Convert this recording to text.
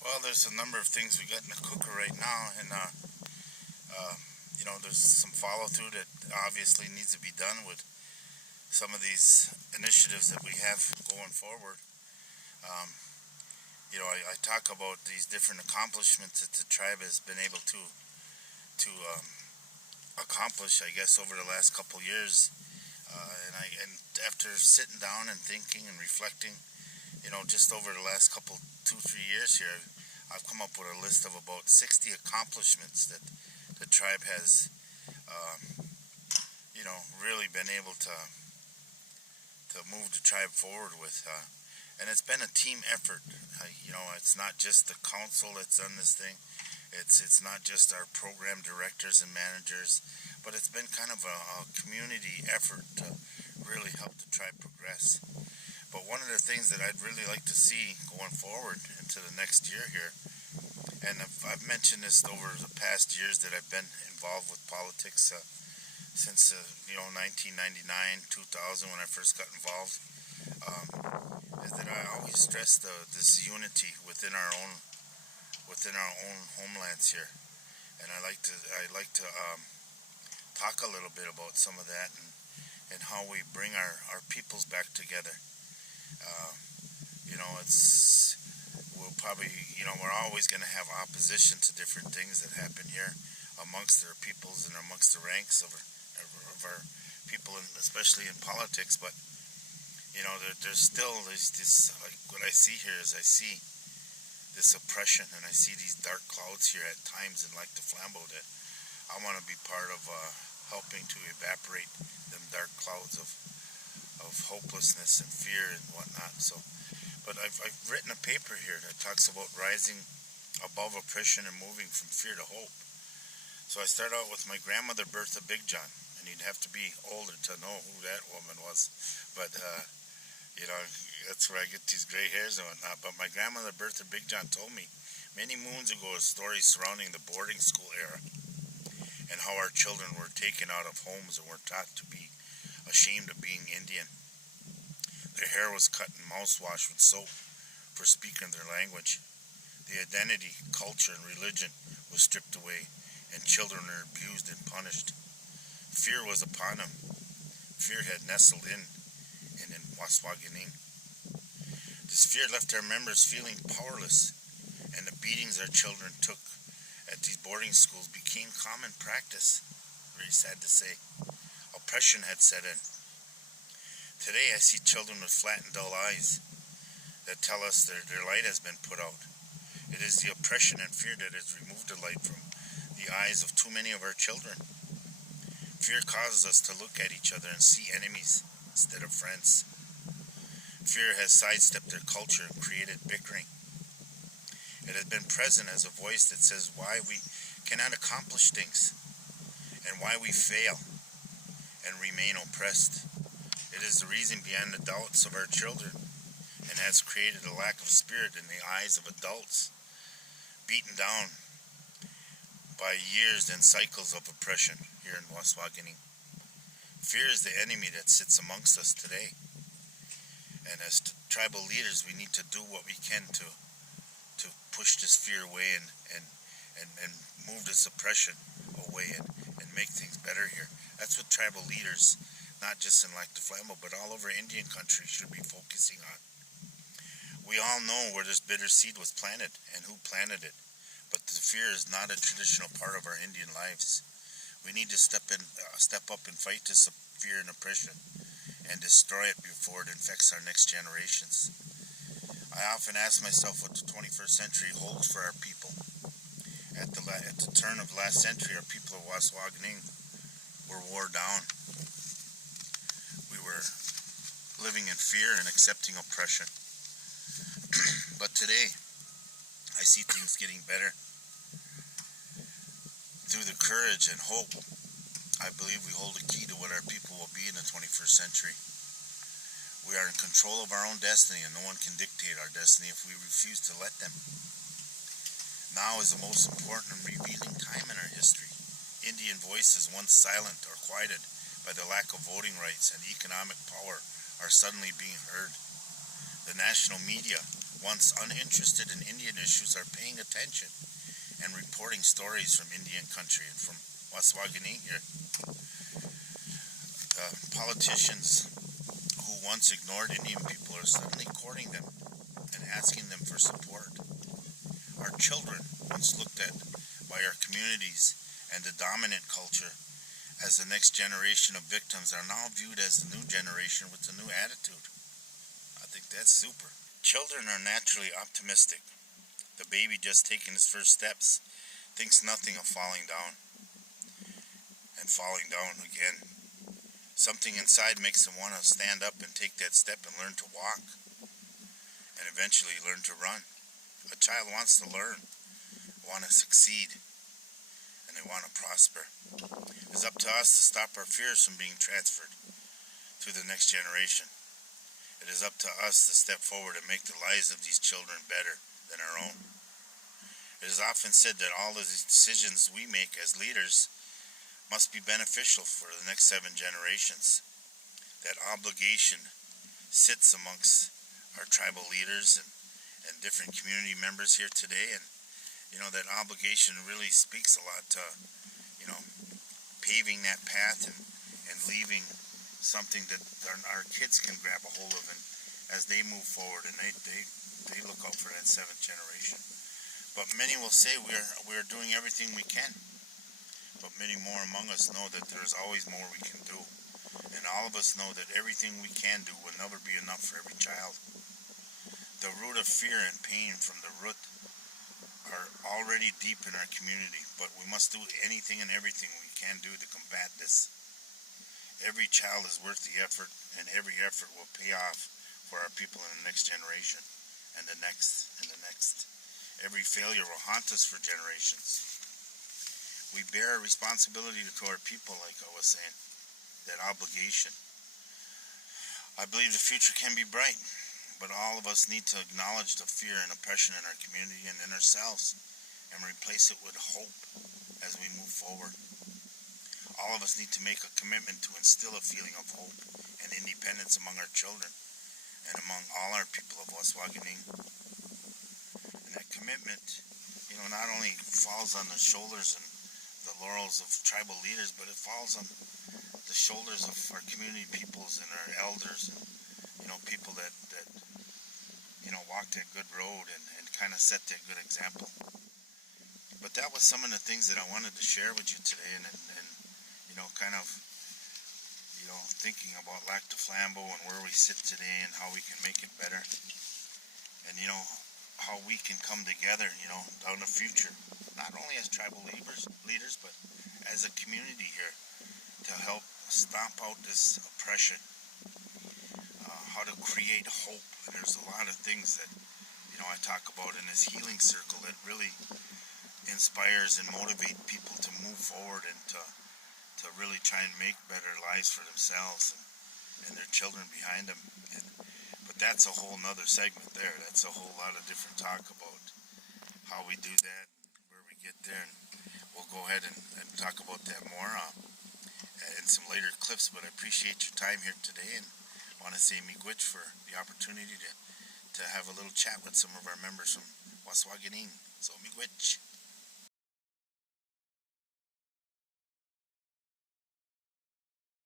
Well, there's a number of things we got in the cooker right now, and there's some follow through that obviously needs to be done with some of these initiatives that we have going forward. Um, I talk about these different accomplishments that the tribe has been able to accomplish, I guess, over the last couple years. And after sitting down and thinking and reflecting, just over the last couple 2-3 years here, I've come up with a list of about 60 accomplishments that the tribe has, really been able to move the tribe forward with. And it's been a team effort. It's not just the council that's done this thing. It's not just our program directors and managers, but it's been kind of a community effort to really help the tribe progress. But one of the things that I'd really like to see going forward into the next year here, and I've mentioned this over the past years that I've been involved with politics since 1999, 2000 when I first got involved, is that I always stress this unity within our own homelands here, and I like to talk a little bit about some of that and how we bring our peoples back together. Uh, we'll probably, we're always going to have opposition to different things that happen here amongst our peoples and amongst the ranks of our people, especially in politics. But there's this, like, what I see here is I see this oppression, and I see these dark clouds here at times in like the Flambeau that I want to be part of helping to evaporate them dark clouds of hopelessness and fear and whatnot. But I've written a paper here that talks about rising above oppression and moving from fear to hope. So I start out with my grandmother, BigJohn, and you'd have to be older to know who that woman was. But that's where I get these gray hairs and whatnot. But my grandmother, BigJohn, told me many moons ago a story surrounding the boarding school era and how our children were taken out of homes and were taught to be ashamed of being Indian. Their hair was cut and mouse-washed with soap for speaking their language. The identity, culture, and religion was stripped away, and children were abused and punished. Fear was upon them. Fear had nestled in Waswagening. This fear left our members feeling powerless, and the beatings our children took at these boarding schools became common practice. Very sad to say. Oppression had set in. Today I see children with flat and dull eyes that tell us their light has been put out. It is the oppression and fear that has removed the light from the eyes of too many of our children. Fear causes us to look at each other and see enemies instead of friends. Fear has sidestepped their culture and created bickering. It has been present as a voice that says why we cannot accomplish things and why we fail and remain oppressed. It is the reason behind the doubts of our children and has created a lack of spirit in the eyes of adults, beaten down by years and cycles of oppression here in Waswagening. Fear is the enemy that sits amongst us today. And as tribal leaders, we need to do what we can to push this fear away and move this oppression away and make things better here. That's what tribal leaders, not just in like the Flambeau, but all over Indian country, should be focusing on. We all know where this bitter seed was planted and who planted it, but the fear is not a traditional part of our Indian lives. We need to step up and fight this fear and oppression and destroy it before it infects our next generations. I often ask myself what the 21st century holds for our people. At the turn of last century, our people of Waswagening were wore down. We were living in fear and accepting oppression. But today, I see things getting better. Through the courage and hope, I believe we hold the key to what our people will be in the 21st century. We are in control of our own destiny, and no one can dictate our destiny if we refuse to let them. Now is the most important and revealing time in our history. Indian voices, once silent or quieted by the lack of voting rights and economic power, are suddenly being heard. The national media once uninterested in Indian issues, are paying attention and reporting stories from Indian country and from Waswaganing here. Politicians who once ignored Indian people are suddenly courting them and asking them for support. Our children, once looked at by our communities and the dominant culture as the next generation of victims, are now viewed as the new generation with a new attitude. I think that's super. Children are naturally optimistic. The baby just taking his first steps thinks nothing of falling down and falling down again. Something inside makes them want to stand up and take that step and learn to walk and eventually learn to run. A child wants to learn, want to succeed, and they want to prosper. It's up to us to stop our fears from being transferred to the next generation. It is up to us to step forward and make the lives of these children better than our own. It is often said that all the decisions we make as leaders must be beneficial for the next 7 generations. That obligation sits amongst our tribal leaders and different community members here today, and that obligation really speaks a lot to paving that path and leaving something that our kids can grab a hold of, and as they move forward and they look out for that 7th generation. But many will say we are doing everything we can. But many more among us know that there's always more we can do. And all of us know that everything we can do will never be enough for every child. The root of fear and pain from the root are already deep in our community, but we must do anything and everything we can do to combat this. Every child is worth the effort, and every effort will pay off for our people in the next generation, and the next, and the next. Every failure will haunt us for generations. We bear a responsibility to our people, like I was saying, that obligation. I believe the future can be bright, but all of us need to acknowledge the fear and oppression in our community and in ourselves and replace it with hope as we move forward. All of us need to make a commitment to instill a feeling of hope and independence among our children and among all our people of Waswaganing. And that commitment, not only falls on the shoulders and the laurels of tribal leaders, but it falls on the shoulders of our community peoples and our elders and people that walk that good road and kind of set that good example. But that was some of the things that I wanted to share with you today, and kind of thinking about Lac du Flambeau and where we sit today and how we can make it better, and how we can come together down the future, not only as tribal leaders, but as a community here, to help stomp out this oppression, how to create hope. And there's a lot of things that I talk about in this healing circle that really inspires and motivate people to move forward and to really try and make better lives for themselves and their children behind them. But that's a whole nother segment there. That's a whole lot of different talk about how we do that, where we get there, and we'll go ahead and talk about that more in some later clips. But I appreciate your time here today, and want to say miigwech for the opportunity to have a little chat with some of our members from Waswaganing. So miigwech.